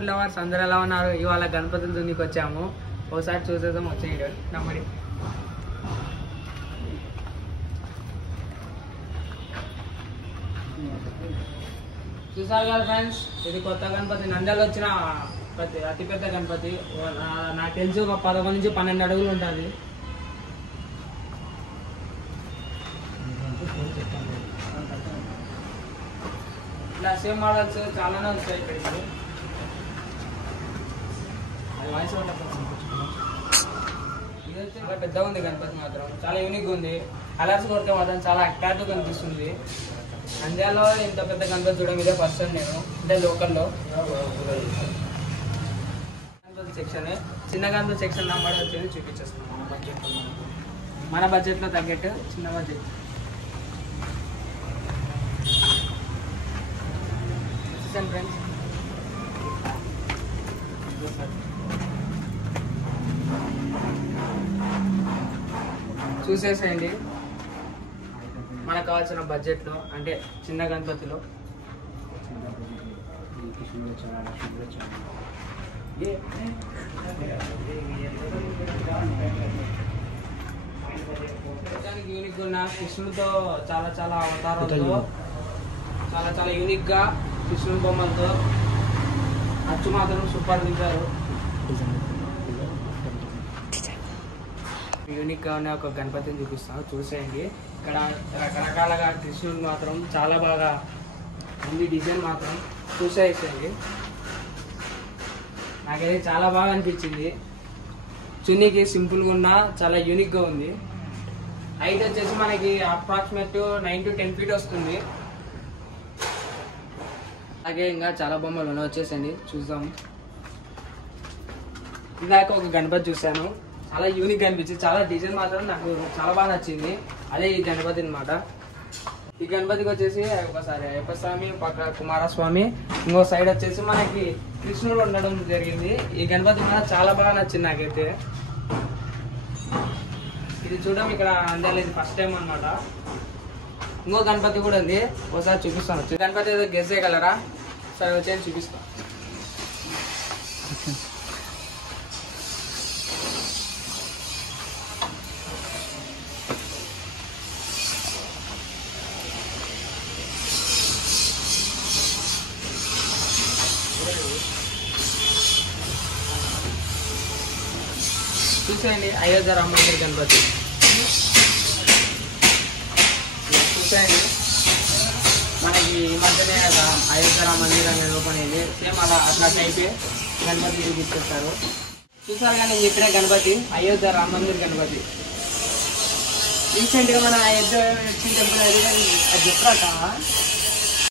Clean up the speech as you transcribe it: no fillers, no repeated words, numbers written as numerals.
Lovers అందరూ ఎలా ఉన్నారు? ఇవాళ గణపతుల దునికి వచ్చాము. ఒకసారి చూసేద్దాం. వచ్చేయండి నమ్మడి. చూసారు కదా ఫ్రెండ్స్, ఇది కొత్త గణపతి. నంద్యాలలో వచ్చిన అతిపెద్ద గణపతి. నాకు తెలిసి ఒక 11 నుంచి 12 అడుగులు ఉంటుంది. ఇలా సేమ్ మోడల్స్ చాలానే వచ్చాయి ఇక్కడికి. ఇదైతే పెద్దగా ఉంది గణపతి, మాత్రం చాలా యూనిక్ ఉంది. కలర్స్ కొడితే మాత్రం చాలా అట్రాక్టివ్ కనిపిస్తుంది. నంద్యాలలో ఇంత పెద్ద గణపతి చూడడం ఇదే ఫస్ట్ టైం నేను, అంటే లోకల్లో. గణపతి సెక్షన్, చిన్న గణపతి సెక్షన్ నెంబర్ వచ్చేది చూపించేస్తున్నాం. మన బడ్జెట్లో తగ్గట్టు చిన్న బడ్జెట్. ఫ్రెండ్స్ చూసేసేయండి. మనకు కావాల్సిన బడ్జెట్లో, అంటే చిన్న గణపతిలో. యూనిక్ ఉన్న కృష్ణుడితో చాలా అవతారాలతో చాలా యూనిక్గా కృష్ణుడి బొమ్మలతో అచ్చు మాత్రం సూపర్ దించారు. యూనిక్గా ఉన్న ఒక గణపతిని చూపిస్తాను, చూసేయండి. ఇక్కడ రకరకాలుగా కృష్ణుడు మాత్రం చాలా బాగా ఉంది. డిజైన్ మాత్రం చూసేసేయండి. నాకైతే చాలా బాగా అనిపించింది. చున్నీకి సింపుల్గా ఉన్న చాలా యూనిక్గా ఉంది. హైట్ వచ్చేసి మనకి అప్రాక్సిమేట్ 9 to 10 feet వస్తుంది. అలాగే ఇంకా చాలా బొమ్మలు ఉన్నాయి, వచ్చేసండి చూద్దాం. ఇందాక ఒక గణపతి చూశాను, చాలా యూనిక్ అనిపించింది. చాలా డిజైన్ మాత్రం నాకు చాలా బాగా నచ్చింది. అదే ఈ గణపతి అనమాట. ఈ గణపతికి వచ్చేసి ఒకసారి అయ్యప్ప స్వామి, పక్క కుమారస్వామి, ఇంకో సైడ్ వచ్చేసి మనకి కృష్ణుడు ఉండడం జరిగింది. ఈ గణపతి మీద చాలా బాగా నచ్చింది నాకైతే. ఇది చూడడం ఇక్కడ అందాలి, ఇది ఫస్ట్ టైం అనమాట. ఇంకో గణపతి కూడా ఉంది, ఒకసారి చూపిస్తాను. గణపతి ఏదో గెస్ చేయగలరా? సరే వచ్చేసి చూపిస్తాను. చూసేయండి, అయోధ్య రామ మందిర్ గణపతి చూసేయండి. మనకి ఈ మధ్యనే అయోధ్య రామ మందిర్ అనేది ఓపెన్ అయింది. సేమ్ అట్లా టైపే గణపతి చూపించేస్తారు. చూసారు కానీ చెప్పిన గణపతి అయోధ్య రామ మందిర్ గణపతి. రీసెంట్గా మన అయోధ్య టెంపుల్ అది చెప్పాక